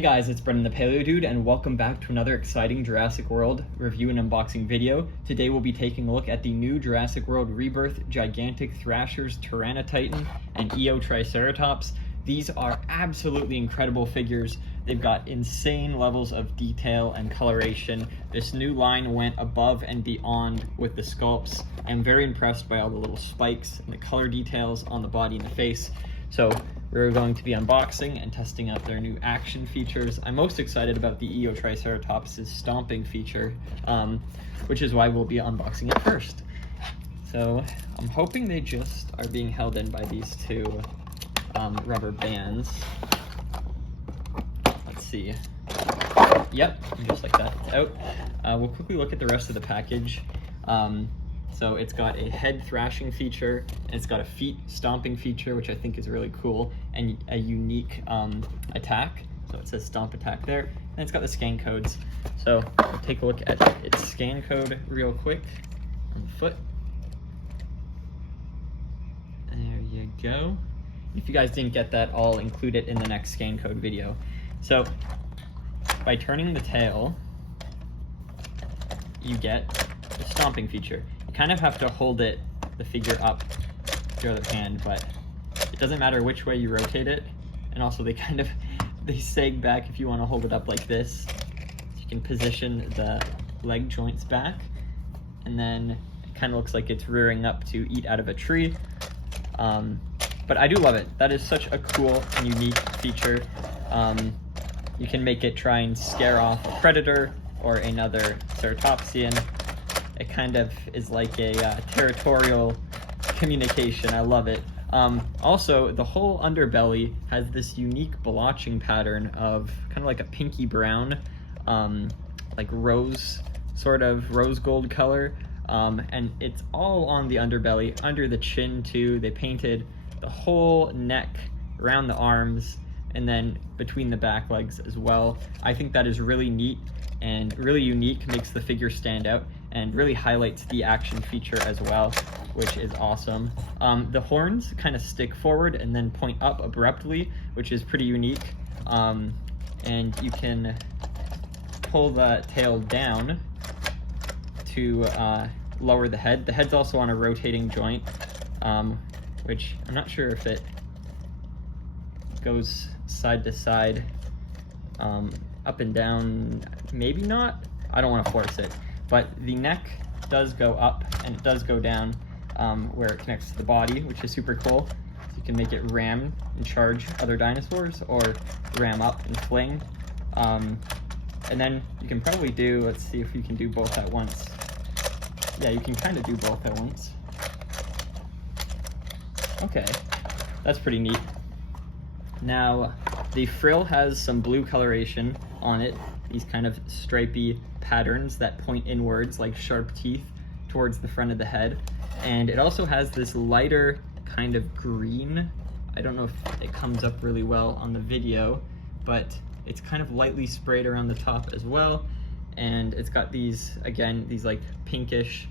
Hey guys, it's Brendan the Paleo Dude, and welcome back to another exciting Jurassic World review and unboxing video. Today we'll be taking a look at the new Jurassic World Rebirth Gigantic Thrashers Tyrannotitan and Eotriceratops. These are absolutely incredible figures. They've got insane levels of detail and coloration. This new line went above and beyond with the sculpts. I'm very impressed by all the little spikes and the color details on the body and the face. So we're going to be unboxing and testing out their new action features. I'm most excited about the Eotriceratops' stomping feature, which is why we'll be unboxing it first. So I'm hoping they just are being held in by these two rubber bands. Let's see. Yep, just like that, it's out. We'll quickly look at the rest of the package. So it's got a head thrashing feature, and it's got a feet stomping feature, which I think is really cool, and a unique attack. So it says stomp attack there, and it's got the scan codes. So we'll take a look at its scan code real quick on the foot. There you go. If you guys didn't get that, I'll include it in the next scan code video. So by turning the tail, you get the stomping feature. You kind of have to hold the figure up with your other hand, but it doesn't matter which way you rotate it. And also they sag back if you want to hold it up like this. You can position the leg joints back, and then it kind of looks like it's rearing up to eat out of a tree. But I do love it. That is such a cool and unique feature. You can make it try and scare off a predator or another ceratopsian. It kind of is like a territorial communication. I love it. Also, the whole underbelly has this unique blotching pattern of kind of like a pinky brown, like rose gold color. And it's all on the underbelly, under the chin too. They painted the whole neck, around the arms, and then between the back legs as well. I think that is really neat and really unique, makes the figure stand out, and really highlights the action feature as well, which is awesome. The horns kind of stick forward and then point up abruptly, which is pretty unique. And you can pull the tail down to lower the head. The head's also on a rotating joint, which I'm not sure if it goes side to side, up and down, maybe not. I don't want to force it. But the neck does go up and it does go down where it connects to the body, which is super cool. So you can make it ram and charge other dinosaurs, or ram up and fling. And then you can probably do, let's see if you can do both at once. Yeah, you can kind of do both at once. Okay, that's pretty neat. Now, the frill has some blue coloration on it, these kind of stripy patterns that point inwards like sharp teeth towards the front of the head. And it also has this lighter kind of green. I don't know if it comes up really well on the video, but it's kind of lightly sprayed around the top as well. And it's got these, again, these like pinkish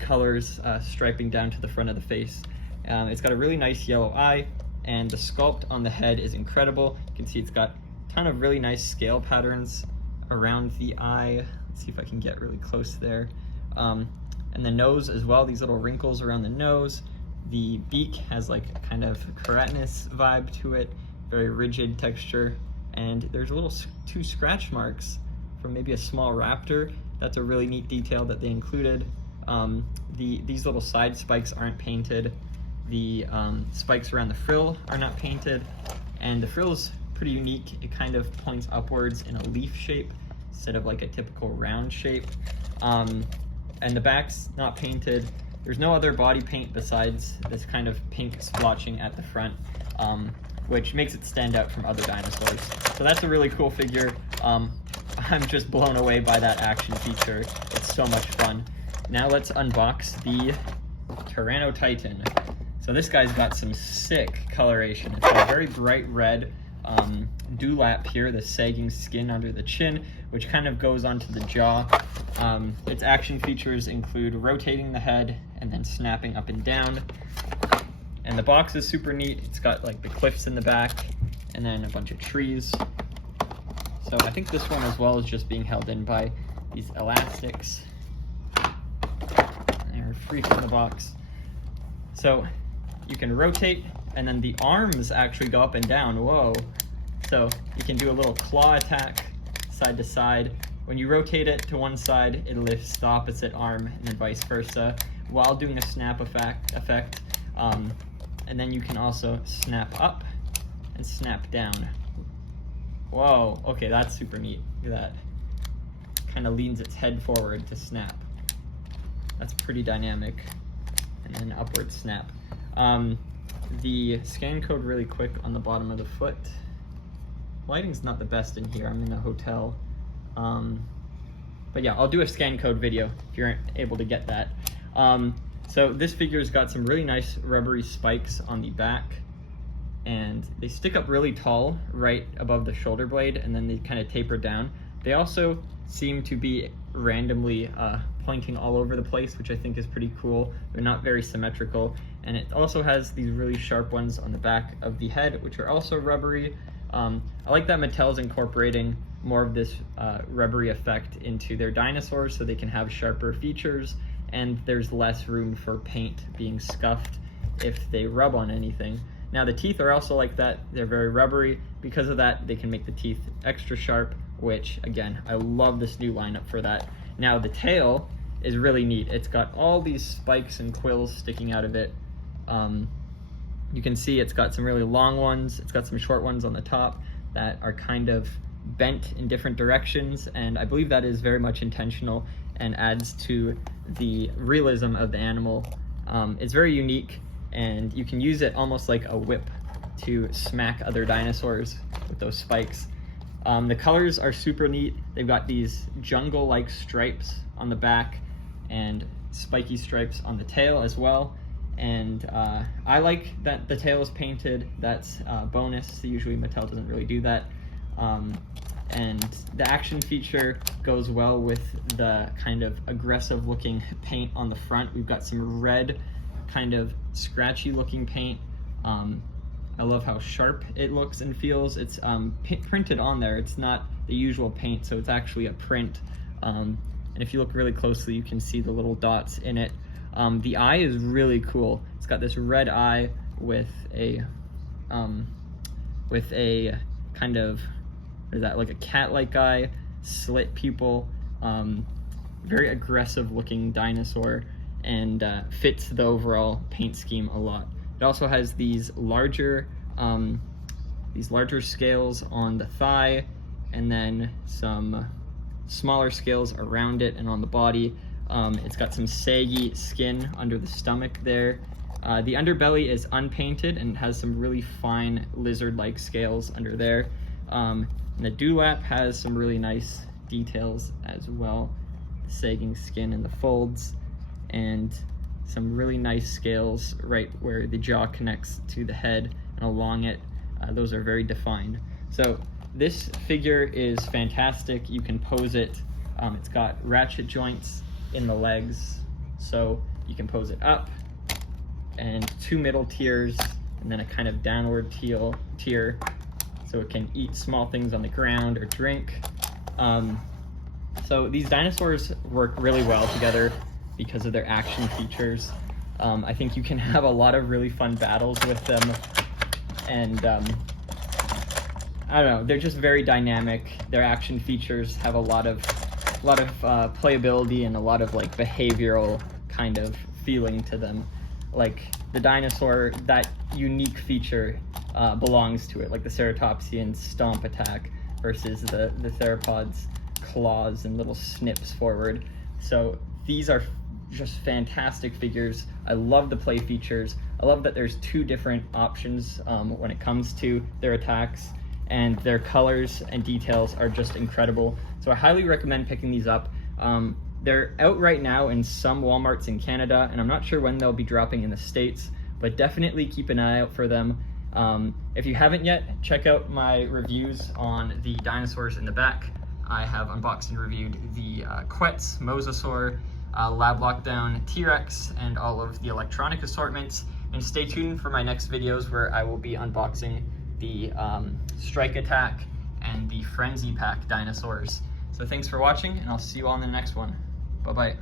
colors striping down to the front of the face. It's got a really nice yellow eye, and the sculpt on the head is incredible. You can see it's got a ton of really nice scale patterns around the eye. Let's see if I can get really close there. And the nose as well, these little wrinkles around the nose. The beak has like a kind of keratinous vibe to it, very rigid texture. And there's two scratch marks from maybe a small raptor. That's a really neat detail that they included. These little side spikes aren't painted. The spikes around the frill are not painted, and the frill is pretty unique. It kind of points upwards in a leaf shape instead of like a typical round shape. And the back's not painted. There's no other body paint besides this kind of pink splotching at the front, which makes it stand out from other dinosaurs. So that's a really cool figure. I'm just blown away by that action feature. It's so much fun. Now let's unbox the Tyrannotitan. So this guy's got some sick coloration. It's got a very bright red dewlap here, the sagging skin under the chin, which kind of goes onto the jaw. Its action features include rotating the head and then snapping up and down. And the box is super neat. It's got like the cliffs in the back and then a bunch of trees. So I think this one as well is just being held in by these elastics. They're free from the box. So you can rotate, and then the arms actually go up and down. Whoa. So you can do a little claw attack side to side. When you rotate it to one side, it lifts the opposite arm, and then vice versa, while doing a snap effect. And then you can also snap up and snap down. Whoa, okay, that's super neat. Look at that. Kind of leans its head forward to snap. That's pretty dynamic. And then upward snap. The scan code really quick on the bottom of the foot. Lighting's not the best in here. I'm in a hotel. But yeah, I'll do a scan code video if you're able to get that. So this figure's got some really nice rubbery spikes on the back, and they stick up really tall right above the shoulder blade, and then they kind of taper down. They also seem to be randomly pointing all over the place, which I think is pretty cool. They're not very symmetrical, and it also has these really sharp ones on the back of the head, which are also rubbery. I like that Mattel's incorporating more of this rubbery effect into their dinosaurs so they can have sharper features, and there's less room for paint being scuffed if they rub on anything. Now the teeth are also like that. They're very rubbery. Because of that, they can make the teeth extra sharp, which again, I love this new lineup for that. Now the tail is really neat. It's got all these spikes and quills sticking out of it. You can see it's got some really long ones. It's got some short ones on the top that are kind of bent in different directions, and I believe that is very much intentional and adds to the realism of the animal. It's very unique, and you can use it almost like a whip to smack other dinosaurs with those spikes. The colors are super neat. They've got these jungle-like stripes on the back and spiky stripes on the tail as well. And I like that the tail is painted. That's a bonus. Usually Mattel doesn't really do that. And the action feature goes well with the kind of aggressive looking paint on the front. We've got some red kind of scratchy looking paint. I love how sharp it looks and feels. It's printed on there. It's not the usual paint, so it's actually a print. And if you look really closely, you can see the little dots in it. The eye is really cool. It's got this red eye with a kind of, what is that, like a cat-like eye, slit pupil, very aggressive looking dinosaur, and fits the overall paint scheme a lot. It also has these larger scales on the thigh, and then some smaller scales around it and on the body. It's got some saggy skin under the stomach there. The underbelly is unpainted and has some really fine lizard-like scales under there. And the dewlap has some really nice details as well. The sagging skin and the folds, and some really nice scales right where the jaw connects to the head and along it. Those are very defined. So this figure is fantastic. You can pose it. It's got ratchet joints in the legs, so you can pose it up, and two middle tiers, and then a kind of downward tier, so it can eat small things on the ground or drink. So these dinosaurs work really well together because of their action features. I think you can have a lot of really fun battles with them, and I don't know, they're just very dynamic. Their action features have a lot of playability and a lot of like behavioral kind of feeling to them. Like the dinosaur, that unique feature belongs to it, like the ceratopsian stomp attack versus the theropod's claws and little snips forward. So these are just fantastic figures. I love the play features. I love that there's two different options when it comes to their attacks, and their colors and details are just incredible. So I highly recommend picking these up. They're out right now in some Walmarts in Canada, and I'm not sure when they'll be dropping in the States, but definitely keep an eye out for them. If you haven't yet, check out my reviews on the dinosaurs in the back. I have unboxed and reviewed the Quetz, Mosasaur, Lab Lockdown, T-Rex, and all of the electronic assortments. And stay tuned for my next videos where I will be unboxing the Strike Attack and the Frenzy Pack dinosaurs. So thanks for watching, and I'll see you all in the next one. Bye-bye.